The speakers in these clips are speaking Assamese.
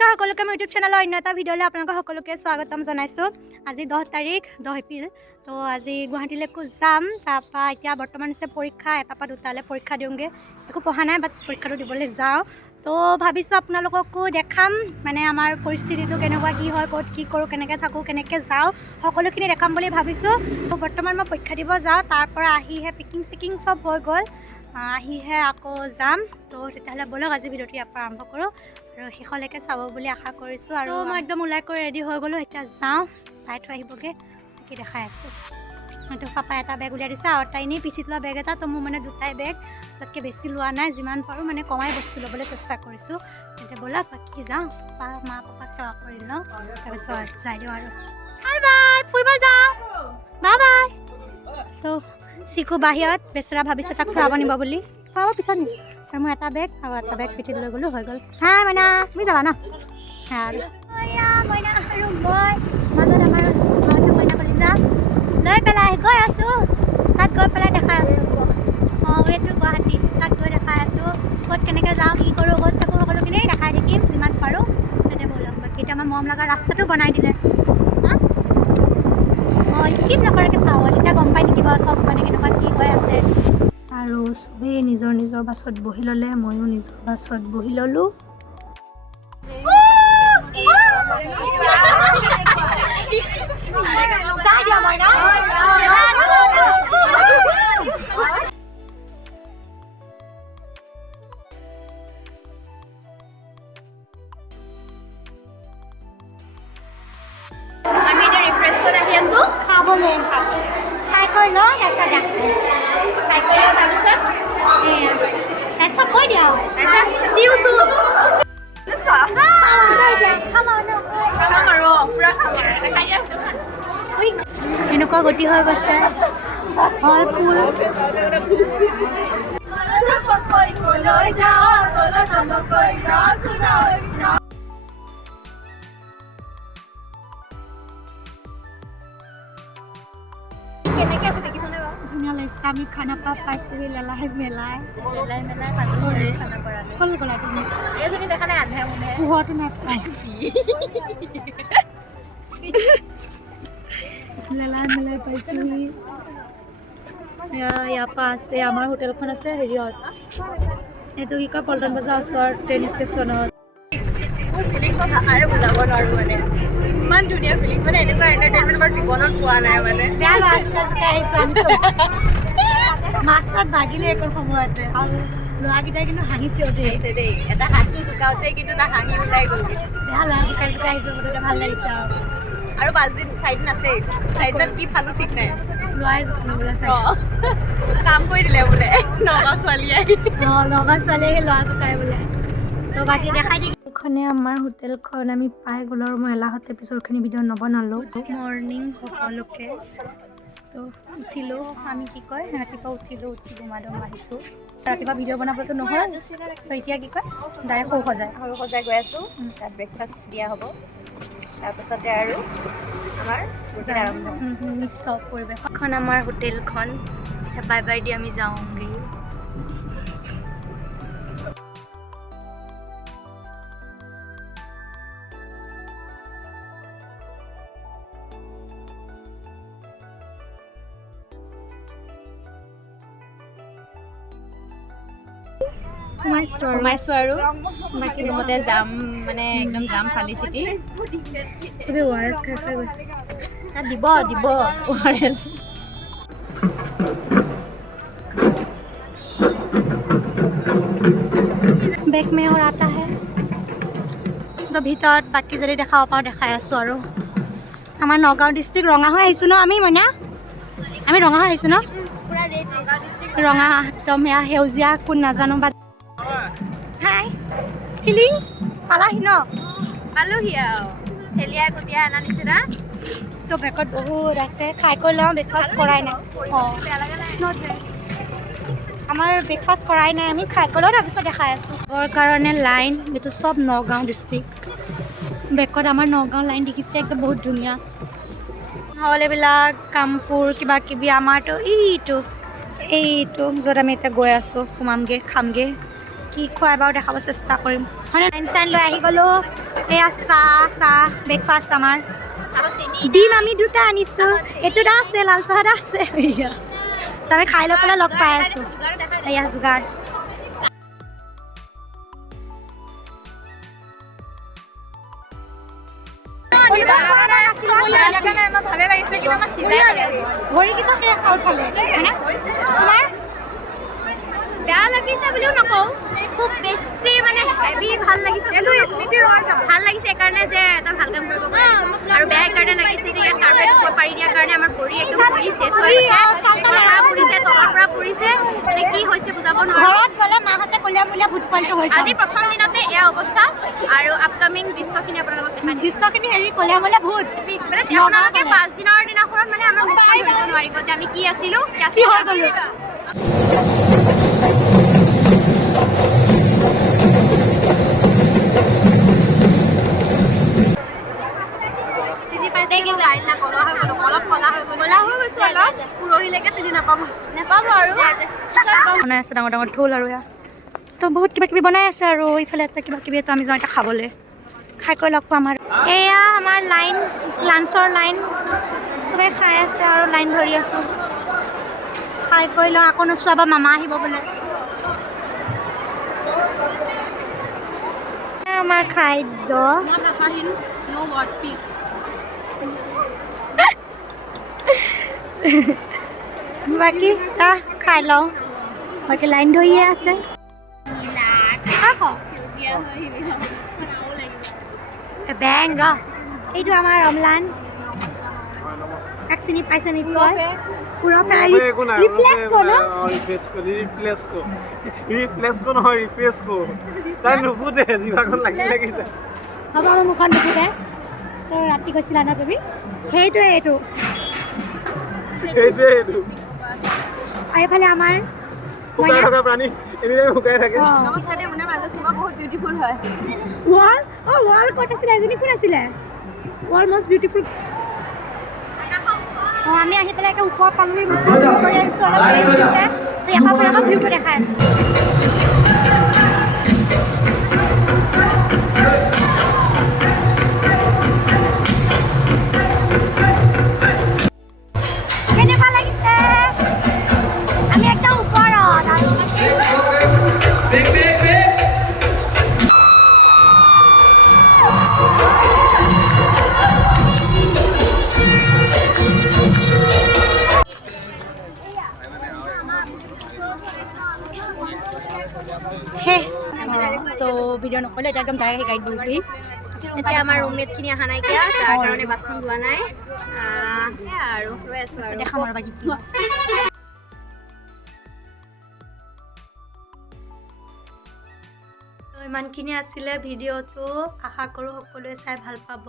নমস্কাৰ সকলোকে মোৰ ইউটিউব চেনেলৰ অন্য এটা ভিডিঅ'লৈ আপোনালোকক সকলোকে স্বাগতম জনাইছোঁ। আজি 10 তাৰিখ 10 এপ্ৰিল। তো আজি গুৱাহাটীলৈকো যাম। তাৰপৰা এতিয়া বৰ্তমান হৈছে পৰীক্ষা, এটাৰ পৰা দুটালৈ পৰীক্ষা দিওঁগৈ। একো পঢ়া নাই, বাট পৰীক্ষাটো দিবলৈ যাওঁ। তো ভাবিছোঁ আপোনালোককো দেখাম, মানে আমাৰ পৰিস্থিতিটো কেনেকুৱা, কি হয়, ক'ত কি কৰোঁ, কেনেকৈ থাকোঁ, কেনেকৈ যাওঁ, সকলোখিনি দেখাম বুলি ভাবিছোঁ। তো বৰ্তমান মই পৰীক্ষা দিব যাওঁ, তাৰপৰা আহিহে পেকিং চেকিং চব হৈ গ'ল, আহিহে আকৌ যাম। তো তেতিয়াহ'লে ব'লক আজি ভিডিঅ'টো ইয়াৰ পৰা আৰম্ভ কৰোঁ আৰু শেষলৈকে চাব বুলি আশা কৰিছোঁ। আৰু মই একদম ওলাই কৰি ৰেডি হৈ গ'লোঁ, এতিয়া যাওঁ, চাই থৈ আহিবগৈ, কি দেখাই আছোঁ। তো পাপাই এটা বেগ উলিয়াই দিছে আৰু তাই এনেই পিঠিত লোৱা বেগ এটা। তো মোৰ মানে দুটাই বেগ, তাতকৈ বেছি লোৱা নাই, যিমান পাৰোঁ মানে কমাই বস্তু ল'বলৈ চেষ্টা কৰিছোঁ। এতিয়া ব'লক বাকী যাওঁ, মা পাপাক সেৱা কৰি লওঁ, তাৰপিছত যাই দিওঁ আৰু বাই বাই, ফুৰিব যাওঁ, বাই বাই। তো চিকু বাহিৰত, বেচেৰা ভাবিছে তাক ফুৰাব নিব বুলি, ফুৰাব পিছত নেকি। আৰু মই এটা বেগ আৰু এটা বেগ পিঠিত লৈ গ'লোঁ, হৈ গ'ল। হা মইনা, তুমি যাবা ন? হা আৰু মইনা আৰু মই মাজত আমাৰ মইনা কলিজা লৈ পেলাই গৈ আছোঁ। তাত গৈ পেলাই দেখাই আছোঁ। এইটো গুৱাহাটী, তাত গৈ দেখাই আছোঁ ক'ত কেনেকৈ যাওঁ, কি কৰোঁ, ক'ত থাকোঁ, সকলোখিনি দেখাই থাকিম যিমান পাৰোঁ। তাতে ব'লক বাকী এতিয়া আমাৰ মৰম লগা ৰাস্তাটো বনাই দিলে। স্কিপ নকৰাকৈ চাওঁ, তেতিয়া গম পাই থাকিব চব মানে কেনেকুৱা কি হৈ আছে। আৰু চবেই নিজৰ নিজৰ বাছত বহি ল'লে, ময়ো নিজৰ বাছত বহি ল'লোঁ। আমি এতিয়া ৰিফ্ৰেছত আহি আছোঁ খাবলৈ, খাই কৰি লওঁ, তাৰপিছত খাই কৰি লওঁ, তাৰপিছত কৈ দিয়া এনেকুৱা গতি হৈ গৈছে, ফল ফুল কেনেকৈ আছে দেখিছনে বাৰু? ধুনীয়া লাগিছে। আমি খানা পাইছোঁহি, লেলাই মেলাই খানা পৰা হ'ল গ'লা তুমি এজনী দেখা নাই, আধা মানে পোহৰটো নাপাইছি লেলাই মেলাই পাইছোঁহি। ইয়াৰ পৰা আছে আমাৰ হোটেলখন আছে হেৰিয়ত, এইটো কি কয় পল্টন বজাৰ ওচৰত ট্ৰেইন ষ্টেচনত। মোৰ ফিলিংছ মই ভাষাৰে বুজাব নোৱাৰোঁ, মানে ইমান ধুনীয়া ফিলিংছ, মানে এনেকুৱা এণ্টাৰটেইনমেণ্ট মই জীৱনত পোৱা নাই। মানে বেয়া আহিছোঁ আমি চব মাত চাত বাগিলে একণ সময়তে, আৰু ল'ৰাকেইটাই কিন্তু হাঁহিছেও আহিছে দেই, এটা হাতটো জোকাওঁতে কিন্তু তাৰ হাঁহি ওলাই গ'ল। বেয়া ল'ৰা জোকাই আহিছোঁ, মুঠতে ভাল লাগিছে। আৰু 5 দিন 4 দিন আছেই, 4 দিনত কি পালোঁ ঠিক নাই। ল'ৰাই জোকাবলৈ কাম কৰি দিলে বোলে নগাঁও ছোৱালীয়ে, নগাঁও ছোৱালীয়ে ল'ৰা জোকাই বোলে। তো বাকী দেখাই দিম। এইখনে আমাৰ হোটেলখন, আমি পাই গ'লোঁ আৰু মই এলাহতে পিছৰখিনি ভিডিঅ' নবনালোঁ। মৰ্ণিং সকলোকে। তো উঠিলোঁ, আমি কি কয় ৰাতিপুৱা উঠি গুমাদম আহিছোঁ। ৰাতিপুৱা ভিডিঅ' বনাবতো নহয়, তো এতিয়া কি কয় ডাইৰেক্ট সৰু সজাই গৈ আছোঁ। তাত ব্ৰেকফাষ্ট দিয়া হ'ব, তাৰপাছতে আৰু আমাৰ নৃত্য পৰিৱেশখন আমাৰ হোটেলখন। এতিয়া বাই বাই দি আমি যাওঁগৈ। সোমাইছোঁ আৰু বাকী ৰুমতে যাম, মানে একদম যাম ফালি চিটি। চবেই ORS খাই গৈছে, তাত দিব ORS। বেগ মে और आता है তো ভিতৰত বাকী যদি দেখাব পাৰোঁ দেখাই আছোঁ। আৰু আমাৰ নগাঁও ডিষ্ট্ৰিক্ট ৰঙা হৈ আহিছোঁ ন, আমি ৰঙা হৈ আহিছোঁ ন, ৰঙা একদম এয়া সেউজীয়া কোন নাজানো। বাট হাই ফিলিং পালাহি ন, পালোহি আৰু ঠেলিয়াই কটিয়াই অনা নিচিনা। তো বেগত বহুত আছে, খাই কৰি লওঁ, ব্ৰেকফাষ্ট কৰাই নাই। আমাৰ ব্ৰেকফাষ্ট কৰাই নাই, আমি খাই কৰি লওঁ, তাৰপিছত দেখাই আছোঁ। ঘৰৰ কাৰণে লাইন, এইটো চব নগাঁও ডিষ্ট্ৰিক্ট। বেগত আমাৰ নগাঁও লাইন দেখিছে, একদম বহুত ধুনীয়া। নহ'লে এইবিলাক কামপুৰ কিবা কিবি, আমাৰতো এইটো য'ত আমি এতিয়া গৈ আছোঁ, সোমামগৈ, খামগৈ। কি খুৱাই বাৰু দেখাব চেষ্টা কৰিম, হয়নে? লাইন চাইন লৈ আহি গ'লোঁ, এয়া চাহ ব্ৰেকফাষ্ট আমাৰ চাহত চেনি ডিম আমি দুটা আনিছোঁ এইটো এটা আছে লাল চাহ এটা আছে তো আমি খাই লৈ পেলাই লগ পাই আছোঁ এয়া যোগাৰ ভালে লাগিছে কিন্তু আমাৰ সিজাই ভৰিকেইটা শেষ খালে হয়নে তোমাৰ বেয়া লাগিছে বুলিও নকওঁ খুব বেছি মানে হেভি ভাল লাগিছে এইটো স্মৃতি ৰৈ যাব ভাল লাগিছে এইকাৰণে যে এটা ভাল কাম কৰিব গৈ আছোঁ আৰু বেয়া এইকাৰণে লাগিছে যে ইয়াত কাৰ্পেট পাৰি দিয়াৰ কাৰণে আমাৰ ভৰি একদম ভৰি চেচ হৈ গৈছে পৰিছে তলৰ পৰা পৰিছে মানে কি হৈছে বুজাব নোৱাৰোঁ ঘৰত গ'লে মাহঁতে কলীয়া মূলীয়া ভূত পোৱালিটো হৈছে আজি প্ৰথম দিনতে এয়া অৱস্থা আৰু আপকামিং দৃশ্যখিনি আপোনালোকক দেখাই দিম দৃশ্যখিনি হেৰি কলীয়া মূলীয়া ভূত মানে আপোনালোকে 5 দিনৰ দিনাখনত মানে আমাৰ মুখখন ধৰিব নোৱাৰিব যে আমি কি আছিলোঁ কি হৈ গ'লো চিনি পাইছে কি লাইন না কলা হৈ গ'লো অলপ কলা হৈ গৈছোঁ অলপ পুৰহিলৈকে চিনি নাপাব আৰু বনাই আছে ডাঙৰ ডাঙৰ ঢোল আৰু এয়া তো বহুত কিবা কিবি বনাই আছে আৰু ইফালে এটা কিবা কিবি আমি যাওঁ এতিয়া খাবলৈ খাই কৰি লগ পাম আৰু এয়া আমাৰ লাইন লাঞ্চৰ লাইন চবেই খাই আছে আৰু লাইন ধৰি আছোঁ খাই কৰি লওঁ আকৌ নোচোৱা বা মামা আহিব বোলে আমাৰ খাদ্য No words, please. বাকী খাই লওঁ বাকী লাইন ধৰিয়ে আছে বেং ৰ এইটো আমাৰ ৰমলান তাক চিনি পাইছে নিশ্চয় হ'ব আমাৰ মুখত নুফুটে তই ৰাতি কৈছিলা ন তুমি সেইটোৱে এইটো আৰু এইফালে আমাৰ ৱাল ক'ত আছিলে এজনী কোন আছিলে ৱাল মষ্ট বিউটিফুল আমি আহি পেলাই একে ওপৰ পালোহি কৰি আহিছোঁ অলপ ৰেষ্ট দিছে এবাৰ পৰা আমাৰ ভিউটো দেখাই আছোঁ কেনেকুৱা লাগিছে আমি একদম ওপৰত আৰু তো ভিডিঅ' নকৰিলে এতিয়া একদম ডাইৰেক্ট গাড়ীত বহিছোহি এতিয়া আমাৰ ৰুমমেটছখিনি অহা নাইকিয়া তাৰ কাৰণে বাছখন যোৱা নাই সেয়া আৰু ৰৈ আছোঁ আৰু দেখাম আৰু বাকী কি ইমানখিনি আছিলে ভিডিঅ'টো আশা কৰোঁ সকলোৱে চাই ভাল পাব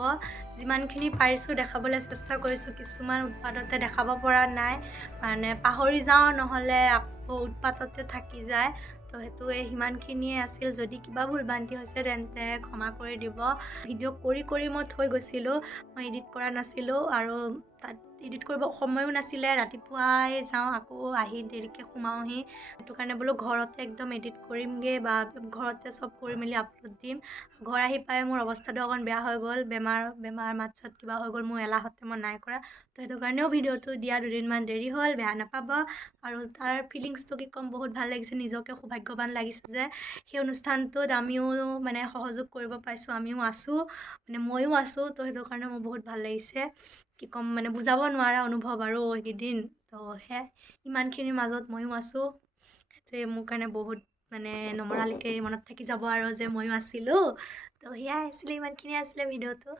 যিমানখিনি পাৰিছোঁ দেখাবলৈ চেষ্টা কৰিছোঁ কিছুমান উৎপাদতে দেখাব পৰা নাই মানে পাহৰি যাওঁ নহ'লে আকৌ উৎপাততে থাকি যায় তো সেইটো সিমানখিনিয়ে আছিল যদি কিবা ভুল ভ্ৰান্তি হৈছে তেন্তে ক্ষমা কৰি দিব ভিডিঅ' কৰি মই থৈ গৈছিলোঁ মই এডিট কৰা নাছিলোঁ আৰু তাত এডিট কৰিব সময়ো নাছিলে ৰাতিপুৱাই যাওঁ আকৌ আহি দেৰিকৈ সোমাওঁহি সেইটো কাৰণে বোলো ঘৰতে একদম এডিট কৰিমগৈ বা ঘৰতে চব কৰি মেলি আপলোড দিম ঘৰ আহি পাই মোৰ অৱস্থাটো অকণ বেয়া হৈ গ'ল বেমাৰ মাত চাত কিবা হৈ গ'ল মোৰ এলাহতে মই নাই কৰা তো সেইটো কাৰণেও ভিডিঅ'টো দিয়া দুদিনমান দেৰি হ'ল বেয়া নাপাব আৰু তাৰ ফিলিংছটো কি ক'ম বহুত ভাল লাগিছে নিজকে সৌভাগ্যৱান লাগিছে যে সেই অনুষ্ঠানটোত আমিও মানে সহযোগ কৰিব পাইছোঁ আমিও আছোঁ মানে ময়ো আছোঁ তো সেইটো কাৰণে মোৰ বহুত ভাল লাগিছে কি ক'ম মানে বুজাব নোৱাৰা অনুভৱ আৰু এইকেইদিন তো সেয়াই ইমানখিনিৰ মাজত ময়ো আছোঁ সেইটোৱে মোৰ কাৰণে বহুত মানে নমৰালৈকে মনত থাকি যাব আৰু যে ময়ো আছিলোঁ তো সেয়াই আছিলে ইমানখিনি আছিলে ভিডিঅ'টো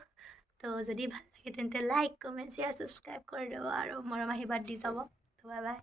তো যদি ভাল লাগে তেন্তে লাইক কমেণ্ট শ্বেয়াৰ ছাবস্ক্ৰাইব কৰি দিব আৰু মৰম আশীৰ্বাদ দি যাব তো বাই বাই